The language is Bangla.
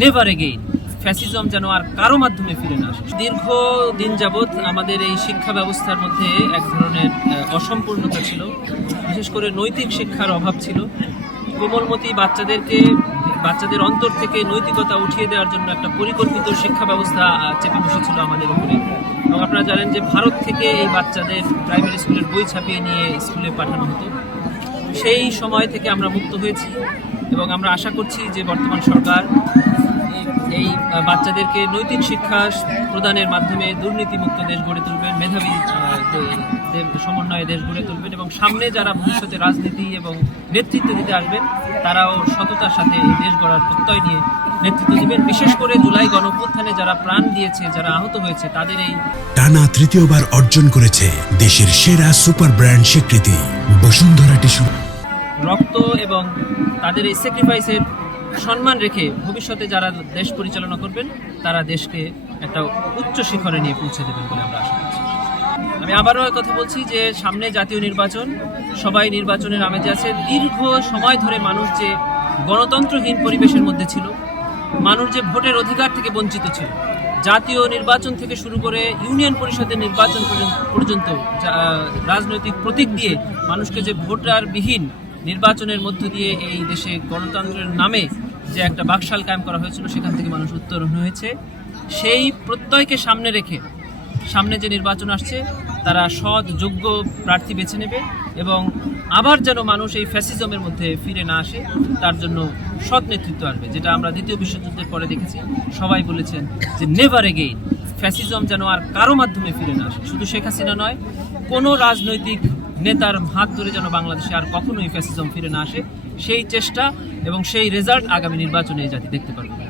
নেভার এগেইন ফ্যাসিজম যেন আর কারও মাধ্যমে ফিরে না আসে। দীর্ঘ দিন যাবৎ আমাদের এই শিক্ষা ব্যবস্থার মধ্যে এক ধরনের অসম্পূর্ণতা ছিল। বিশেষ করে নৈতিক শিক্ষার অভাব ছিল। কোমলমতি বাচ্চাদেরকে, বাচ্চাদের অন্তর থেকে নৈতিকতা উঠিয়ে দেওয়ার জন্য একটা পরিকল্পিত শিক্ষা ব্যবস্থা চেপে বসেছিল আমাদের উপরে। এবং আপনারা জানেন যে ভারত থেকে এই বাচ্চাদের প্রাইমারি স্কুলের বই ছাপিয়ে নিয়ে স্কুলে পাঠানো হতো। সেই সময় থেকে আমরা মুক্ত হয়েছি এবং আমরা আশা করছি যে বর্তমান সরকার এই বাচ্চাদেরকে নৈতিক শিক্ষা প্রদানের মাধ্যমে দুর্নীতিমুক্ত দেশ গড়ে তুলবেন মেধাবী সমন্বয়ে দেশ গড়ে তুলবেন এবং সামনে যারা ভবিষ্যতে রাজনীতি এবং নেতৃত্ব দিতে আসবেন তারাও সততার সাথে এই দেশ গড়ার প্রত্যয় নিয়ে নেতৃত্ব দিবেন। বিশেষ করে জুলাই গণঅভ্যুত্থানে যারা প্রাণ দিয়েছে যারা আহত হয়েছে তাদের এই টানা তৃতীয়বার অর্জন করেছে দেশের সেরা সুপার ব্র্যান্ড স্বীকৃতি। বসুন্ধরা টিস্যু রক্ত এবং তাদের এই স্যাক্রিফাইসের সম্মান রেখে ভবিষ্যতে যারা দেশ পরিচালনা করবেন, তারা দেশকে একটা উচ্চ শিখরে নিয়ে পৌঁছে দেবেন বলে আমরা আশা করছি। আমি আবারও কথা বলছি যে, সামনে জাতীয় নির্বাচন, সবাই নির্বাচনের আমেজে আছে। দীর্ঘ সময় ধরে মানুষ যে গণতন্ত্রহীন পরিবেশের মধ্যে ছিল, মানুষ যে ভোটের অধিকার থেকে বঞ্চিত ছিল, জাতীয় নির্বাচন থেকে শুরু করে ইউনিয়ন পরিষদের নির্বাচন পর্যন্ত- রাজনৈতিক প্রতীক দিয়ে মানুষকে যে ভোটারবিহীন নির্বাচনের মধ্য দিয়ে এই দেশে গণতন্ত্রের নামে যে একটা বাকশাল কায়েম করা হয়েছিল, সেখান থেকে মানুষ উত্তরণ হয়েছে। সেই প্রত্যয়কে সামনে রেখে, সামনে যে নির্বাচন আসছে, তারা সৎ, যোগ্য প্রার্থী বেছে নেবে এবং আবার যেন মানুষ এই ফ্যাসিজমের মধ্যে ফিরে না আসে, তার জন্য সৎ নেতৃত্ব আসবে, যেটা আমরা দ্বিতীয় বিশ্বযুদ্ধের পরে দেখেছি। সবাই বলেছেন যে নেভার এগেইন ফ্যাসিজম যেন আর কারও মাধ্যমে ফিরে না আসে। শুধু শেখ হাসিনা নয়, কোনো রাজনৈতিক নেতার হাত ধরে যেন বাংলাদেশে আর কখনোই ফ্যাসিজম ফিরে না আসে, সেই চেষ্টা এবং সেই রেজাল্ট আগামী নির্বাচনে এই জাতি দেখতে পারবে।